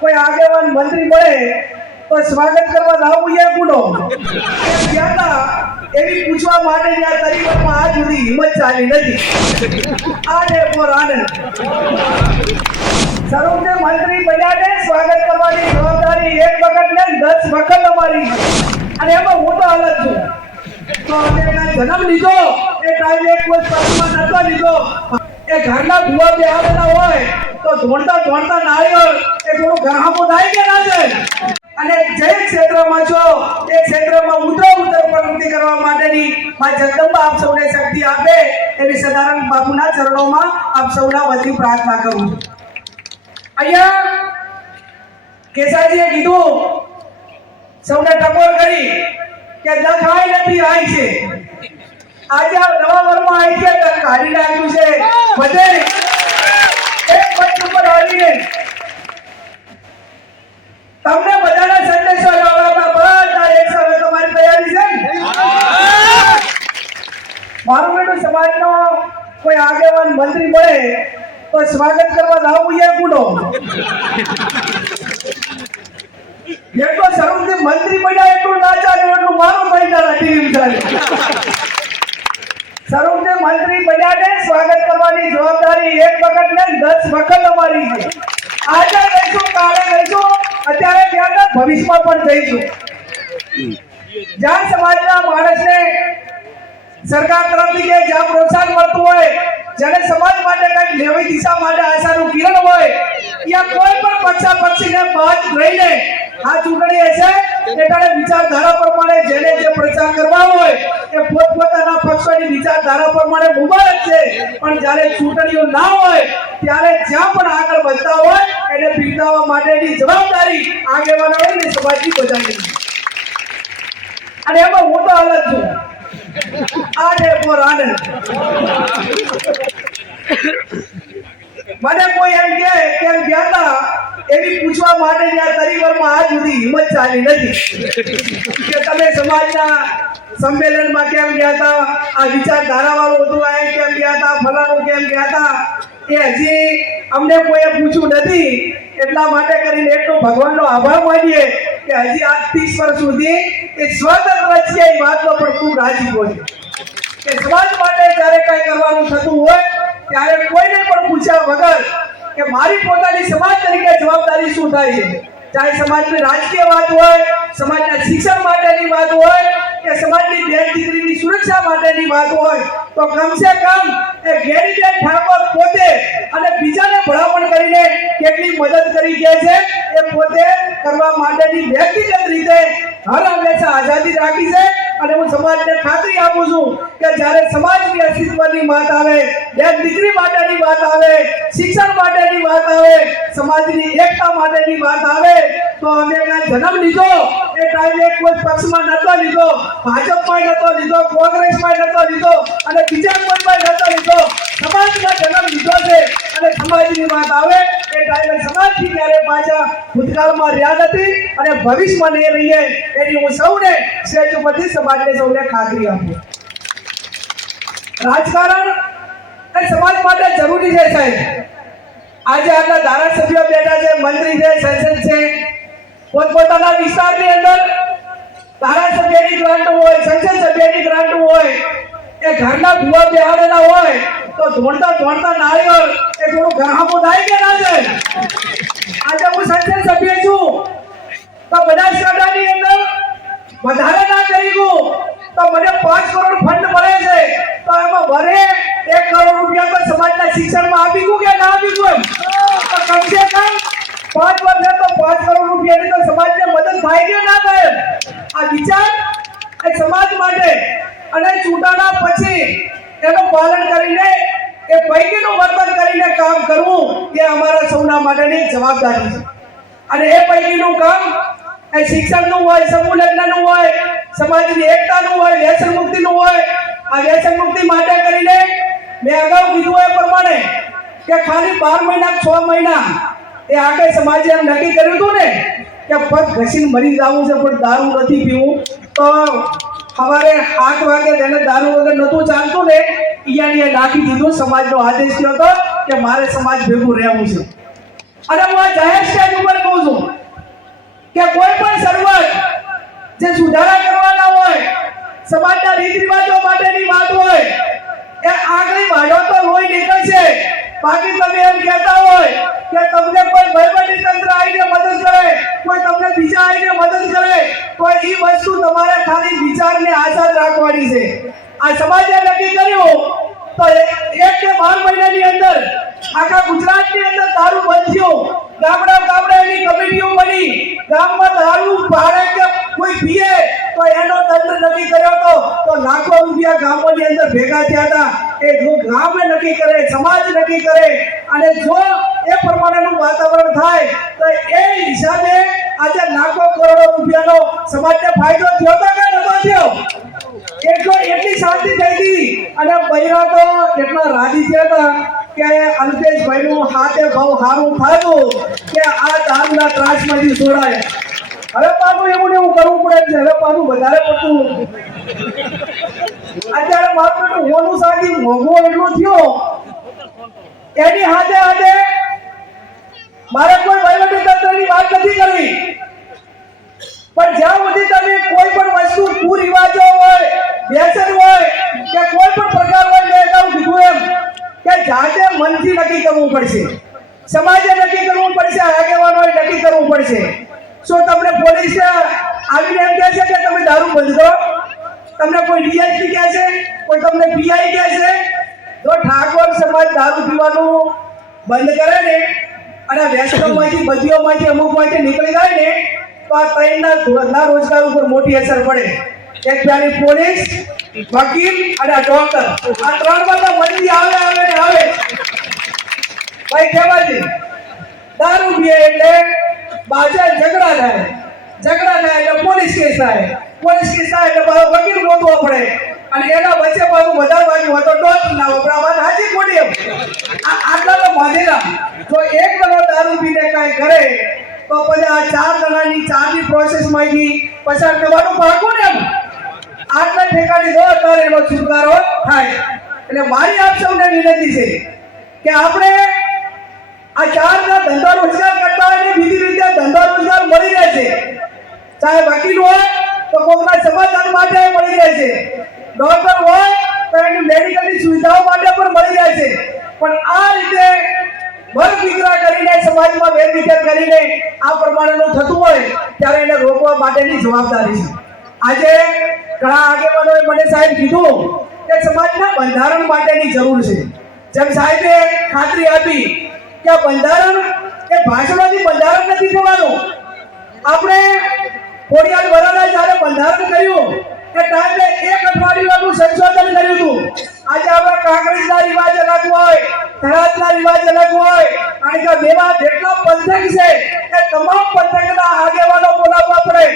કોઈ આગેવાન મંત્રી મળે તો સ્વાગત કરવા લાવવું એ ગુનો એવી પૂછવા માટે આ તરીકામાં આજ સુધી હિંમત ચાલી નથી. આને પર આનંદ સર્વને મંત્રી બન્યાને સ્વાગત કરવાની જવાબદારી એક વખત ને 10 વખત અમારી. અને એમાં હું તો અલગ છું. તો અમે જન્મ લીધો એ ટાઈમે કોઈ પક્ષમાં નતો લીધો. એ ઘરના ભૂવા બે આવેલા હોય તો ધોણતા નાળિયેર એ થોડું ગરહામો થાય કે ના જાય. અને જે ક્ષેત્રમાં છો એ ક્ષેત્રમાં ઉત્તર પ્રવૃત્તિ કરવા માટેની મા જગદંબા આપ સૌને શક્તિ આપે એવી સદાનંદ બાપુના ચરણોમાં આપ સૌના વતી પ્રાર્થના કરું છું. અહીંયા કેસાજીએ કીધું સૌને ટકોર કરી કે દખાઈ નથી આઈ છે. આજે આ નવા વર્ષમાં આવી છે તો કાઢી નાખ્યું છે બધે એક પદ ઉપર આવીને તમને બધાના સંદેશો લાવવામાં બધા એક સાથે તમારી તૈયારી છે. મારું બેટું સમાજનો કોઈ આગેવાન મંત્રી મળે તો સ્વાગત કરવા લાવવું એ ગુનો. જેટલો સર્વથી મંત્રી બન્યા એટલું ના ચાલે એટલું મારું મહિના ટીમ ચાલે. સર્વને મંત્રી બન્યાને સ્વાગત કરવાની જવાબદારી એક વખત ને 10 વખત અમારી છે. આજે રહીશું કાલે રહીશું અત્યારે ત્યાં ભવિષ્યમાં પણ જઈશું. જ્યાં સમાજના માણસને સરકાર તરફથી કે જ્યાં પ્રોત્સાહન મળતું હોય જેને સમાજ માટે કંઈક નવી દિશા માટે આશાનું કિરણ હોય ત્યાં કોઈ પણ પક્ષાપક્ષીને બાદ રહીને આ ચૂંટણી હશે એટલે વિચારધારા પ્રમાણે જેને જે પ્રચાર કરવા હોય એ પોતપોતાના પક્ષની વિચારધારા પ્રમાણે મુબારક છે. પણ જ્યારે ચૂંટણીઓ ના હોય ત્યારે જ્યાં પણ આગળ વધતા હોય એને બિરદાવવા માટેની જવાબદારી આગેવાનોની સમાજની બજાવી. અને એમાં હું તો અલગ છું. આને પર આનંદ મને કોઈ એમ કે કેમ ગયા એવી પૂછવા માટે આ તરીકામાં આજ સુધી હિંમત ચાલી નથી કે તમે સમાજના સંમેલનમાં કેમ ગયા હતા, આ વિચારધારા વાળું હતું આ કેમ ગયા હતા, ફલાણું કેમ ગયા હતા, એ હજી અમને કોઈએ પૂછ્યું નથી. એટલા માટે કરીને એટલો ભગવાનનો આભાર માનીએ કે હજી આ 30 વર્ષ સુધી એ સ્વતંત્ર છે એ વાતનો પણ ખૂબ રાજી હોય કે સમાજ માટે જ્યારે કંઈ કરવાનું થતું હોય ત્યારે કોઈને પણ પૂછ્યા વગર કે મારી પોતાની સમાજ તરીકે જવાબદારી શું થાય છે. ચાહે સમાજની રાજકીય વાત હોય, સમાજના શિક્ષણ માટેની વાત હોય કે સમાજની બેન દીકરીની સુરક્ષા માટેની વાત હોય તો કમસે કમ એ ગેરીબેન ઠાકોર પોતે અને બીજાને ભલામણ કરીને કેટલી મદદ કરી ગયા છે એ પોતે કરવા માટેની વ્યક્તિગત રીતે હર હંમેશા આઝાદી રાખી છે. અને હું સમાજને ખાતરી આપું છું કે જ્યારે સમાજની અસ્તિત્વની વાત આવે, બેન દીકરી માટેની વાત આવે, શિક્ષણ માટેની વાત આવે, સમાજની એકતા માટેની વાત આવે તો અમે જન્મ લીધો એ ટાઈમે કોઈ પક્ષમાં નતો લીધો, ભાજપમાં નતો લીધો, કોંગ્રેસમાં નતો લીધો અને બીજા કોઈમાં નતો લીધો. સમાજમાં જન્મ લીધો છે અને સમાજની વાત આવે એ ટાઈમે સમાજથી ક્યારે પાછા ભૂતકાળમાં રહ્યા નથી અને ભવિષ્યમાં નહીં રહીએ એની હું સૌને સ્ટેજ ઉપરથી સમાજને સૌને ખાતરી આપું. રાજકારણ એ સમાજ માટે જરૂરી છે સાહેબ. આજે આપણા ધારાસભ્યો બેઠા છે, મંત્રી છે, સંસદ છે, પોતપોતાના વિસ્તારની અંદર ધારાસભ્યની ગ્રાન્ટ હોય, સંસદ સભ્યની ગ્રાન્ટ હોય, એ ઘરના ભૂવા બેહાડેલા હોય તો ધોણતા નાળિયેર એ થોડું ગરહામો થાય કે ના જાય. આજે હું સંસદ સભ્ય છું તો બનાસકાંઠાની અંદર વધારે ના કરી ગયું તો મને 5 કરોડ ફંડ મળે છે તો એમાં વરે 1 કરોડ રૂપિયા તો સમાજના શિક્ષણમાં આપી ગયું કે ના આપી ગયું. તો કમસે કમ 5 વર્ષે તો 5 કરોડ રૂપિયાની તો સમાજને મદદ થાય કે ના થાય. આ વિચાર એ સમાજ માટે અને ચૂંટણા પછી એનું પાલન કરીને એ પૈકીનું વર્તન કરીને કામ કરવું એ અમારા સૌના માટેની જવાબદારી છે. અને એ પૈકીનું કામ એ શિક્ષણનું હોય, સમૂહ લગ્નનું હોય, સમાજની એકતાનું હોય, વ્યસન મુક્તિનું હોય. આ વ્યસન મુક્તિ માટે કરીને મેં અગાઉ કીધું એ પ્રમાણે કે ખાલી 12 મહિના 6 મહિના એ આગળ સમાજે એમ નક્કી કર્યું હતું ને કે પગ ઘસીને મરી જવું છે પણ દારૂ નથી પીવું. તો સવારે 7 વાગે તેને દારૂ વગર નહોતું ચાલતું ને અહીંયા નાખી દીધું. સમાજનો આદેશ થયો હતો કે મારે સમાજ ભેગું રહેવું છે. અને હું આ જાહેર સ્ટેજ ઉપર કહું છું જે સુધારા કરવાના હોય, સમાજના રીત રિવાજો માટેની વાત હોય, એ આગળ વાળો તો લોહી નીકળશે. બાકી તમે એમ કહેતા હોય કે તમને કોઈ વહીવટી તંત્ર આવીને મદદ કરે, કોઈ તમને બીજા આવીને મદદ કરે, તો એ વસ્તુ તમારે ખાલી વિચારને આધાર રાખવાની છે. આ સમાજે નક્કી કર્યું તો 1 કે 12 મહિનાની અંદર આખા ગુજરાતની અંદર દારૂ બંધ થયું. ગામડા એની કમિટીઓ બની, ગામમાં દારૂ ભાડે કે કોઈ પીએ તો એનો દંડ નક્કી કર્યો તો લાખો રૂપિયા ગામોની અંદર ભેગા થયા હતા. એ ગામે નક્કી કરે, સમાજ નક્કી કરે, અને જો એ પ્રમાણેનું વાતાવરણ થાય તો એ હિસાબે આજે લાખો કરોડો રૂપિયાનો સમાજને ફાયદો થયો તો કે નતો થયો? એટલી શાંતિ થઈ હતી. અને બૈરા તો એટલા રાજી થયા હતા કે અલ્પેશભાઈનું હાથે બહુ સારું થાતું કે આ દારૂના ત્રાસમાંથી છોડાય. હવે પાછું એવું કરવું પડે છે. હવે પાછું વધારે પડતું અત્યારે મારું હોનું સાથી મોંઘો એટલું થયો, એની હાથે મારે કોઈ વહીવટી તંત્રની વાત નથી કરવી, પણ જ્યાં સુધી તમે કોઈ પણ વસ્તુ કુરિવાજો હોય, વ્યસન હોય કે કોઈ પણ પ્રકાર હોય, મેં અગાઉ કીધું એમ કે જાતે મનથી નક્કી કરવું પડશે, સમાજે નક્કી કરવું પડશે, આગેવાનોએ નક્કી કરવું પડશે. શું તમને પોલીસ આવીને એમ કહે છે કે તમે દારૂ બંધ કરો? તમને કોઈ ડીએસપી કહે છે? કોઈ તમને પીઆઈ કહે છે? જો ઠાકોર સમાજ દારૂ પીવાનું બંધ કરે ને અને વ્યસનોમાંથી, બધીઓમાંથી, અમુકમાંથી નીકળી જાય ને તો આ ત્રણના ધંધા રોજગાર ઉપર મોટી અસર પડે. એક પેલી પોલીસ, વકીલ અને ડોક્ટર, આ ત્રણમાં તો મંદી આવે ભાઈ. કહેવાય છે દારૂ પીએ એટલે બાજે ઝઘડા થાય એટલે પોલીસ કેસ થાય એટલે વકીલ ગોતવો પડે, અને એના વચ્ચે પાછું વધારે વાગ્યું હોય તો ડોક્ટર ના વપરા વાત હાજી ખોટી. આટલા તો બાંધેલા. જો એક જણો દારૂ પીને કાંઈ કરે તો પછી આ 4 જણાની 4ની પ્રોસેસમાંથી પસાર થવાનું પાકું ને. આટલા ઠેકાની દો તો એનો છુટકારો થાય. એટલે મારી આપ સૌને વિનંતી છે કે આપણે આ 4 ના ધંધા રોજગાર કરતા હોય ને બીજી રીતે ધંધા રોજગાર મળી રહે છે. ચાહે વકીલ હોય તો કોઈના સમાધાન માટે મળી રહે છે, ડોક્ટર હોય તો એની મેડિકલની સુવિધાઓ માટે પણ મળી રહે છે. પણ આ રીતે વર્ગ વિગ્રહ કરીને, સમાજમાં વેરવિખેર કરીને આ પ્રમાણેનું થતું હોય ત્યારે એને રોકવા માટેની જવાબદારી છે. આજે ઘણા આગેવાનોએ મને સાહેબ કીધું કે સમાજના બંધારણ માટેની જરૂર છે. જેમ સાહેબે ખાતરી આપી કે બંધારણ એ ભાષણોથી બંધારણ નથી થવાનું. આપણે ખોડિયાર વરાળાએ જ્યારે બંધારણ કર્યું એ ટાઈમે 1 અઠવાડિયાનું સંશોધન કર્યું હતું. આજે આપણે કાંકરેજના રિવાજ અલગ હોય, થરાદના રિવાજ અલગ હોય, અને કે મેવા જેટલા પંથક છે એ તમામ પંથકના આગેવાનો બોલાવવા પડે,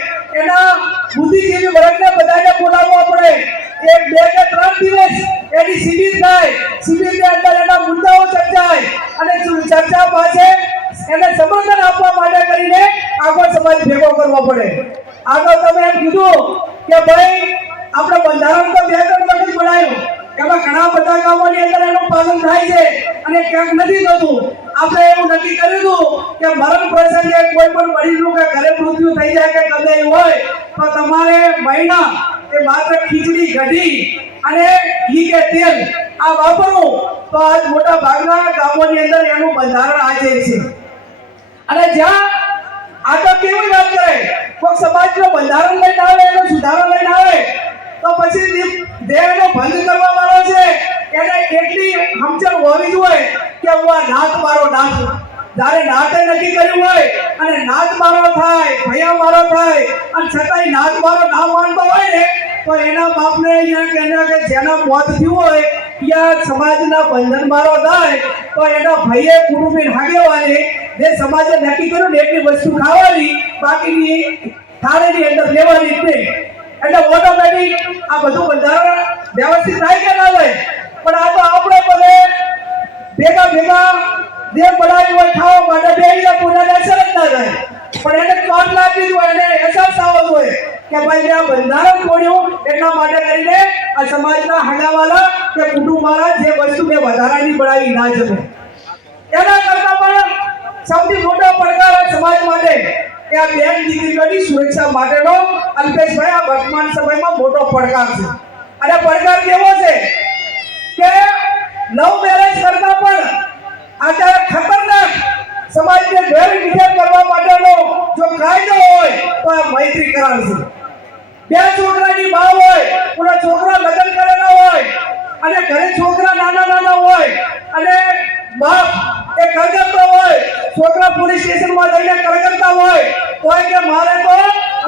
એના બુદ્ધિજીવી વર્ગને બધાને બોલાવવા પડે. 1, 2 કે 3 દિવસ એની શિબિર થાય, શિબિરની અંદર એના મુદ્દાઓ ચર્ચાય, અને ચર્ચા પાસે એને સમર્થન આપવા માટે કરીને આખો સમાજ ભેગો કરવો પડે. આગળ તમે એમ કીધું કે ભાઈ આપણે બંધારણ તો 2-3 વખત બનાવ્યું, એમાં ઘણા બધા કામોની અંદર એનું પાલન થાય છે અને ક્યાંક નથી થતું. આપણે એવું નક્કી કર્યું હતું કે મરણ પ્રસંગે કોઈ પણ વડીલનું કે ઘરે મૃત્યુ થઈ જાય કે ગમે હોય તો તમારે મહિના એ માત્ર ખીચડી, કઢી અને ઘી કે તેલ આ વાપરવું. તો આજ મોટા ભાગના ગામોની અંદર એનું બંધારણ આજે છે. અને જ્યાં આ તો કેવી વાત કરે, કોઈ સમાજનો બંધારણ લઈને આવે, એનો સુધારો લઈને આવે તો પછી દેહનો ભંગ કરવા વાળો છે એને એટલી સમજણ હોવી જોઈએ કે હું આ નાત મારો નાત, જ્યારે નાતે નક્કી કર્યું હોય અને નાત મારો થાય, ભયા મારો થાય, અને છતાંય નાત મારો ના માનતો હોય ને તો એના બાપને અહીંયા કે જેના મોત થયું હોય યા સમાજના બંધન મારો થાય તો એના ભયે કુટુંબી આગેવાને જે સમાજે નક્કી કર્યું ને એટલી વસ્તુ ખાવાની, બાકીની થાળીની અંદર લેવાની જ નહીં. એટલે ઓટોમેટિક આ બધું બંધારણ વ્યવસ્થિત થાય કે ના થાય? પણ આ તો આપણે બધે ભેગા જે બનાવ્યું હોય ખાવા માટે બેહીને પોતાને અસર જ ના થાય, પણ એને ચોટ લાગી હોય, એને અહેસાસ આવવો જોઈએ કે ભાઈ આ બંધારણ તોડ્યું એટલા માટે કરીને આ સમાજના હગાવાલા કે કુટુંબવાળા જે વસ્તુ મેં વધારાની બનાવી ના જમે. એના કરતા પણ સૌથી મોટો પડકાર સમાજ માટે કે આ બેન દીકરીઓની સુરક્ષા માટેનો અલ્પેશભાઈ આ વર્તમાન સમયમાં મોટો પડકાર છે અને પડકાર કેવો છે કે લવ મેરેજ કરતા પણ અત્યારે ખતરનાક સમાજને વેરવિખેર કરવા માટેનો જો કાયદો હોય તો આ મૈત્રી કરાર છે. બે છોકરાની મા હોય, પૂરા છોકરા લગ્ન કરેલા હોય અને ઘરે છોકરા નાના નાના હોય અને બાપ એ કરગરતો હોય, છોકરા પોલીસ સ્ટેશનમાં લઈને કરગરતા હોય તો કે મારે તો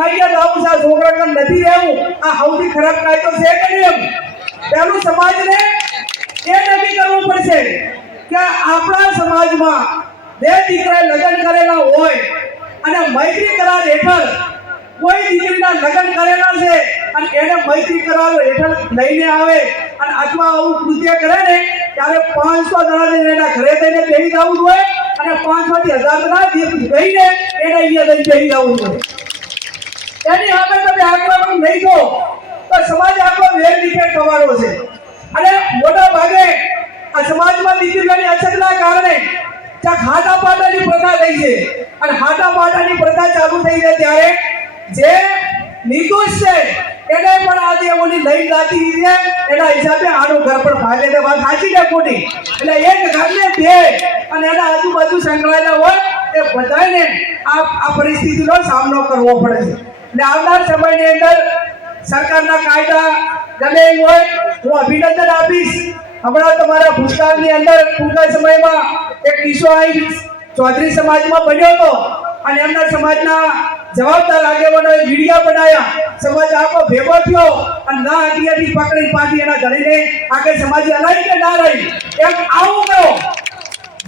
અહીંયા લાવું છે, છોકરા કન નથી રહેવું. આ સૌથી ખરાબ કાયદો છે કે નહીં? પહેલું સમાજને એ નક્કી કરવું પડશે કે આપણા સમાજમાં બે દીકરાએ લગ્ન કરેલા હોય અને મૈત્રી કરાર હેઠળ કોઈ દીકરીના લગ્ન કરેલા છે અને એને મૈત્રી કરાર હેઠળ લઈને આવે અને અથવા આવું કૃત્ય કરે ને ત્યારે 500 જણાને એના ઘરે થઈને બેસી જવું જોઈએ અને 500 થી 1000 જણા ગઈને એને અહીંયા લઈને બેસી જવું જોઈએ. એની સામે તમે આક્રમણ નહીં થો તો સમાજ આખો વેરવિખેર થવાનો છે. અને મોટા ભાગે આ સમાજમાં દીકરીઓની અછતના કારણે ત્યાં હાટા પાટાની પ્રથા થઈ છે અને હાટા પાટાની પ્રથા ચાલુ થઈ છે ત્યારે જે નિર્દોષ છે એને પણ આજે ઓલી લઈ જાતી છે એના હિસાબે આનું ઘર પણ ભાગે છે. વાત સાચી કે ખોટી? એટલે એક ઘરને બે અને એના આજુબાજુ સંકળાયેલા હોય એ બધાને આ પરિસ્થિતિનો સામનો કરવો પડે છે. એટલે આવનાર સમયની અંદર સરકારના કાયદા ગમે એ હોય હું અભિનંદન આપીશ. હમણાં તમારા ભૂતકાળની અંદર ટૂંકા સમયમાં એક કિસ્સો આવી ચૌધરી સમાજમાં બન્યો હતો અને એમના સમાજના જવાબદાર આગેવાનોએ વિડીયો બનાવ્યા. સમાજ આખો ભેગો થયો અને ના હથિયારથી પકડી પાછી એના ધણીને આગળ સમાજ અલાઈ કે ના રહી એમ આવું કરો.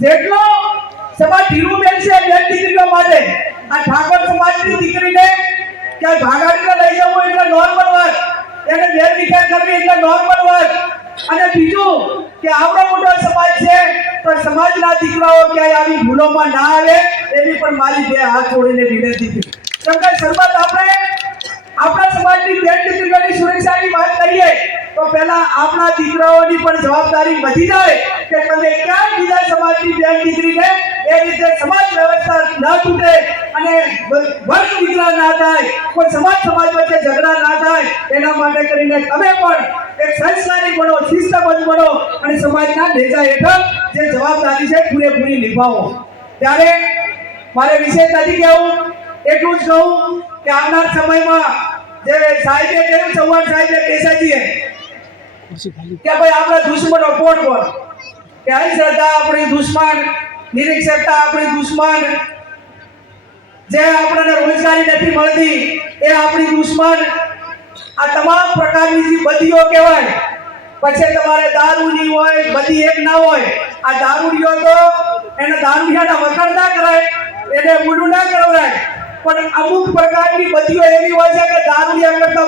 જેટલો સમાજ ઢીલું બેનશે બેન દીકરીઓ માટે આ ઠાકોર સમાજની દીકરીને ક્યાંય ભાગાડીને લઈ જવું એટલે નોર્મલ વાત, એને વેરવિખેર કરવી એટલે નોર્મલ વાત. અને બીજું કે આપણો મોટો સમાજ છે તો સમાજના દીકરાઓ ક્યાંય આવી ભૂલોમાં ના આવે એવી પણ મારી બે હાથ જોડીને વિનંતી છે. કેમ કે શરૂઆત આપણે આપણા સમાજની બેન દીકરીઓની સુરક્ષાની વાત કરીએ તો પહેલા આપણા દીકરાઓની પણ જવાબદારી વધી જાય કે તમે ક્યાં બીજા સમાજની બેન દીકરીને એ રીતે સમાજ વ્યવસ્થા ન તૂટે અને વર્ગ દીકરા ના થાય, કોઈ સમાજ વચ્ચે ઝઘડા ના થાય એના માટે કરીને તમે પણ એક સંસ્કારી બનો, શિસ્તબદ્ધ બનો અને સમાજના નેજા હેઠળ જે જવાબદારી છે પૂરેપૂરી નિભાવો. ત્યારે મારે વિશેષ નથી કહેવું, એટલું જ કહું કે આવનાર સમયમાં જે સાહેબે કહ્યું, ચૌહાણ સાહેબે કેસાજીએ કે ભાઈ આપણા દુશ્મનો કોણ કોણ? કે અંધશ્રદ્ધા આપણી દુશ્મન, નિરીક્ષરતા આપણી દુશ્મન, જે આપણને રોજગારી નથી મળતી એ આપણી દુશ્મન. આ તમામ પ્રકારની જે બદીઓ કહેવાય. પછી તમારે દારૂની હોય, બધી એક ના હોય. આ દારૂડીઓ તો એને દારૂડિયાના વખાણ ના કરાય, એને મૂળું ના કરાય, પણ અમુક પ્રકારની બદીઓ એવી હોય છે કે દારૂડિયા કરતા